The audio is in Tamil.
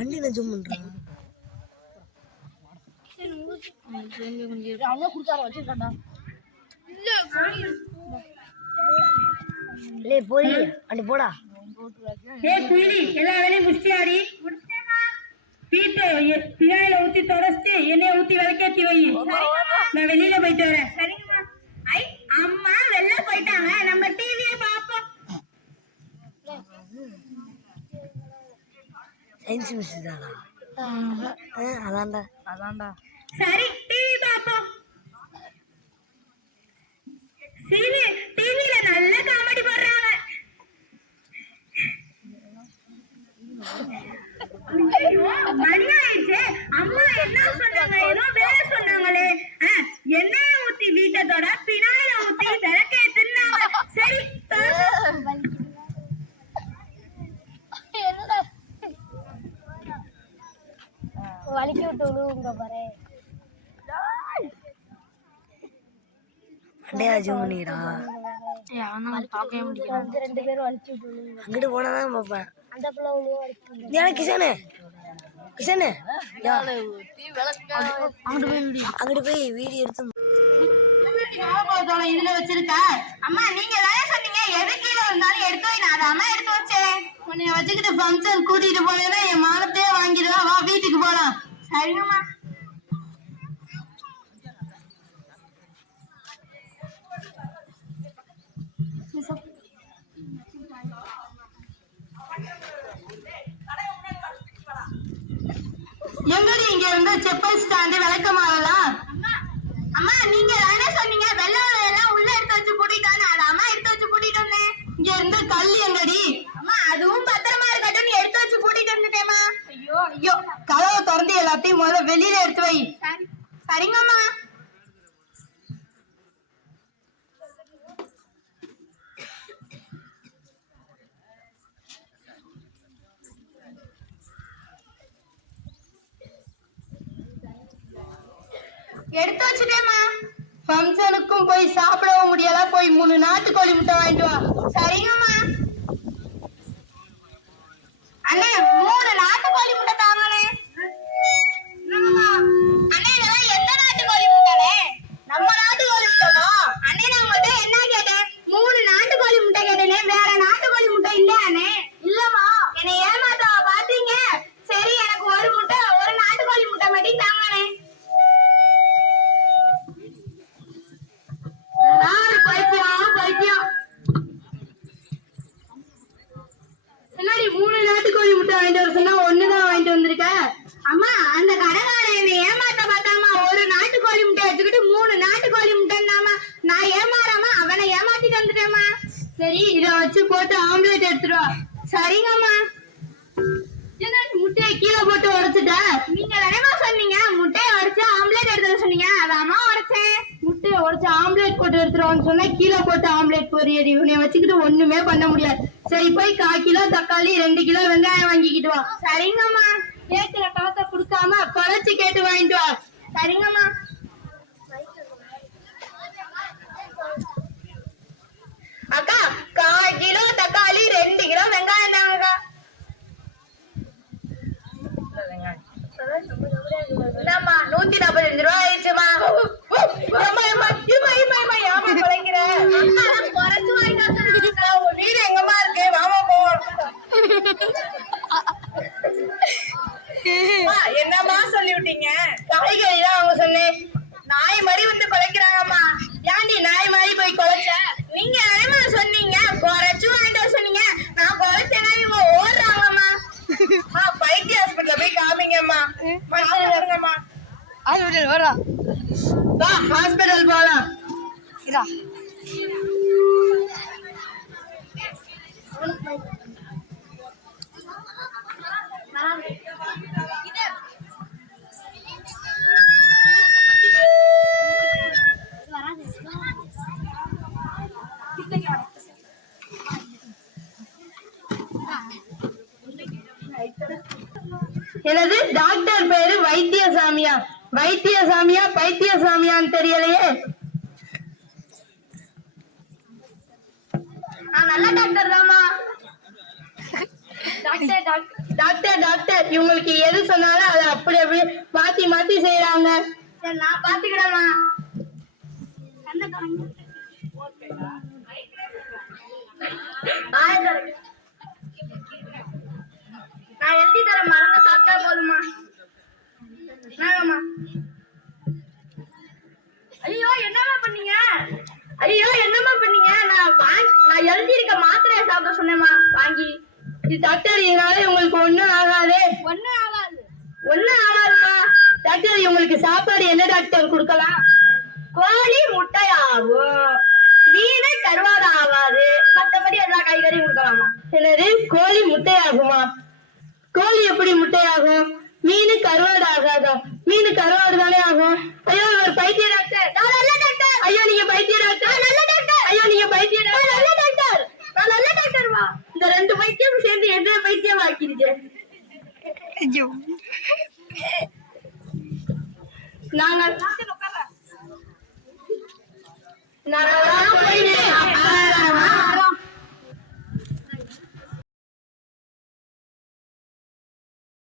வண்டி ஜூம் பண்றான். போய் அடி போடா. எல்லா வேலையும் முடிச்சியாடி? வீட்டு பின்னாயில ஊத்தி தொடச்சிட்டு எண்ணெய் ஊத்தி விளக்கேத்தி வை. நான் வெளியில போயிட்டு வரேன். சரிங்கம்மா. ஐ அம்மா வெளில போயிட்டாங்க, நம்ம டிவியை பாப்போம். சயின்ஸ் மிஸ் தானா? அதான்டா. சரி டிவி பாப்போம். டிவில நல்ல காமெடி போடுறாங்க. மணி ஆயிடுச்சு. அம்மா என்ன சொன்னாங்க? ஏதோ வேலை சொன்னாங்களே. எண்ணெய ஊத்தி வீட்டத்தோட பினாயில ஊத்தி விளக்கேத்துனாங்க. சரி வலிக்கி விட்டு விழுவுங்க பாரு. ஜூம் பண்ணிடா. ரெண்டு பேரும் வலிக்கி விட்டு விழுவுங்க. அங்கிட்டு போனாதான் பாப்பேன். அந்த பிள்ளை விழுவா இருக்கு. கிஷானு அங்கிட்டு போய் வீடியோ எடுத்து இதுல வச்சிருக்க. அம்மா நீங்க தானே சொன்னீங்க எது கீழே இருந்தாலும் எடுத்து வை. நான் அம்மா எடுத்து வச்சேன். உன்னைய வச்சுக்கிட்டு ஃபங்க்ஷன் கூட்டிட்டு போனேன்னா என் மானத்தையே வாங்கிடுவா. வா வீட்டுக்கு போலாம். சரிங்கம்மா. எங்கடி இங்க இருந்து செப்பல் ஸ்டாண்டு விளக்க மாறலாம். அம்மா நீங்க தானே சொன்னீங்க வெள்ளாள எல்லாம் உள்ள எடுத்து வச்சு பூட்டிட்டான்னு. அது அம்மா எடுத்து வச்சு பூட்டிட்டு வந்தேன். இங்க இருந்து கல் எங்கடி? அம்மா அதுவும் பத்திரமா இருக்கட்டும் எடுத்து வச்சு பூட்டிட்டு வந்துட்டேமா. ஐயோ கதவை திறந்து எல்லாத்தையும் முதல்ல வெளியில எடுத்து வை. சரிங்கம்மா. எடுத்து வச்சுட்டேமா. ஃபங்க்ஷனுக்கும் போய் சாப்பிடவும் முடியல. போய் 3 நாட்டுக்கோழி முட்டை வாங்கிட்டு வா. சரிங்கம்மா. அண்ணே 3 நாட்டுக்கோழி முட்டை தாங்கண்ணே. அண்ணே இதெல்லாம் எந்த நாட்டுக்கோழி முட்டைனே? நம்ம நாட்டுக்கோழி முட்டைமா? அண்ணே நான் உங்கள்கிட்ட என்ன கேட்டேன்? 3 நாட்டுக்கோழி முட்டை கேட்டேனே. வேற நாட்டுக்கோழி முட்டை இல்லையானே? இல்லம்மா. என்னை ஏமாத்தவா பாத்தீங்க? சரி எனக்கு ஒரு முட்டை, ஒரு நாட்டுக்கோழி முட்டை மட்டும் தாங்கண்ணே. முன்னாடி 3 நாட்டுக்கோழி முட்டை வாங்கிட்டு வர சொன்னா 1 தான் வாங்கிட்டு வந்திருக்க. அம்மா அந்த கடைக்காரன் என்னை ஏமாத்த பார்த்தாமா. ஒரு நாட்டுக்கோழி முட்டை வச்சுக்கிட்டு 3 நாட்டுக்கோழி முட்டைன்னாமா. நான் ஏமாறாம அவனை ஏமாத்திட்டு வந்துட்டேம்மா. சரி இதை வச்சு போட்டு ஆம்லேட் எடுத்துருவா. சரிங்கம்மா. முட்டையை கீழே போட்டு உடைச்சிட்ட. நீங்க தானேமா சொன்னீங்க முட்டையை உடைச்சு ஆம்லேட் எடுத்துட சொன்னீங்க. அதாம்மா உடைச்சேன். முட்டையை உடைச்சு ஆம்லேட் போட்டு எடுத்துருவான்னு சொன்னா கீழே போட்டு ஆம்லேட் பொரியடி. உன்னை வச்சுக்கிட்டு ஒண்ணுமே பண்ண முடியாது. சரி போய் 1/4 கிலோ தக்காளி 2 கிலோ வெங்காயம் வாங்கிக்கிட்டு வா. சரிங்கம்மா. கேட்கிற காசை கொடுக்காம குறைச்சு கேட்டு வாங்கிட்டு வா. சரிங்கம்மா. அக்கா 1/4 கிலோ தக்காளி 2 கிலோ வெங்காயம் தாங்கக்கா. என்னம்மா 145 ரூபாய் ஆயிடுச்சுமா. வீடு எங்கம்மா இருக்கு? வாமா போவோம். என்னம்மா சொல்லி விட்டீங்க? காய்கறி தான் அவங்க சொன்னேன். நாய் மாதிரி வந்து குலைக்கிறாங்கம்மா. ஏண்டி நாய் மாதிரி போய் குலைச்ச? நீங்க என்னமா சொன்னீங்க? குறைச்சு வாங்கிட்டு வர சொன்னீங்க. நான் குறைச்சேன்னா இவங்க ஓடுறாங்கம்மா. பைத்திய ஹாஸ்பிட்டல்ல போய் காமிங்கம்மா. வருங்கம்மா. ஹாஸ்பிட்டல் வரா. வா ஹாஸ்பிட்டல் போலாம். இதா எனது டாக்டர் பேரு வைத்தியசாமியா? வைத்தியசாமியா பைத்தியசாமியான்னு தெரியலையே. நான் நல்ல டாக்டர் தாமா. டாக்டர் டாக்டர் இவங்களுக்கு எது சொன்னாலும் அதை அப்படி அப்படியே மாத்தி மாத்தி செய்யறாங்க. சரி நான் பாத்துக்கிறேம்மா. நான் எழுதி தர மருந்து சாப்பிட்டா போதுமா? ஐயோ என்னமா பண்ணீங்க? ஐயோ என்னமா பண்ணீங்க? நான் எழுதி இருக்க மாத்திரையை சாப்பிட சொன்னேம்மா, வாங்கி. டாக்டர் இதனால உங்களுக்கு ஒண்ணும் ஆகாது. ஒண்ணும் ஆகாதுமா. டாக்டர் உங்களுக்கு சாப்பாடு என்ன டாக்டர் கொடுக்கலாம்? கோழி முட்டை ஆகும், மீன் கருவாடு ஆகாது, மற்றபடி எல்லா காய்கறியும் கொடுக்கலாமா? என்னது கோழி முட்டை ஆகுமா? கோழி எப்படி முட்டை ஆகும்? மீன் கருவாடு ஆகாதா? மீன் கருவாடு தானே ஆகும். ஐயோ ஒரு பைத்திய டாக்டர். நான் நல்ல டாக்டர். ஐயோ நீங்க பைத்திய டாக்டர். நல்ல டாக்டர். ஐயோ நீங்க பைத்திய டாக்டர். நல்ல டாக்டர். நான் நல்ல டாக்டர்மா. இந்த ரெண்டு பைத்தியம் சேர்ந்து எந்த பைத்தியம் ஆக்கிடுச்சு. நாங்க